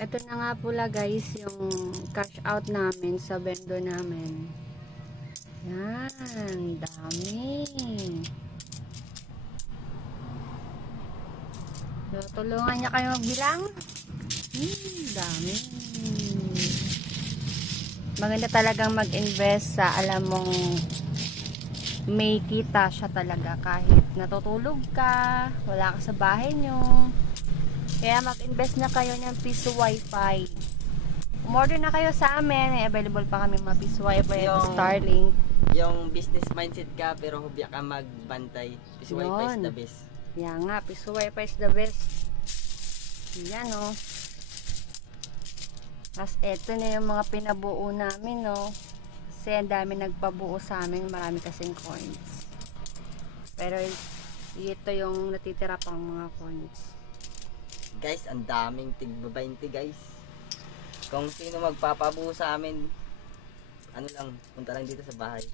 Ito na nga pula guys, yung cash out namin sa vendor namin. Yan, dami. So, tulungan niya kayo magbilang. Dami. Maganda talagang mag-invest sa alam mong may kita siya talaga kahit natutulog ka, wala ka sa bahay nyo. Kaya mag-invest na kayo ng Piso Wi-Fi. Umorder na kayo sa amin. May available pa kami mga Piso Wi-Fi at Starlink. Yung business mindset ka pero hubya ka magbantay. Piso Wi-Fi is Yun. the best. Yan nga, Piso Wi-Fi is the best. Yan o. Tapos eto na yung mga pinabuo namin no. Kasi ang dami nagpabuo sa amin. Marami kasing coins. Pero ito yung natitira pang mga coins. Guys, ang daming tigba 20 guys. Kung sino magpapabuo sa amin, ano lang, punta lang dito sa bahay.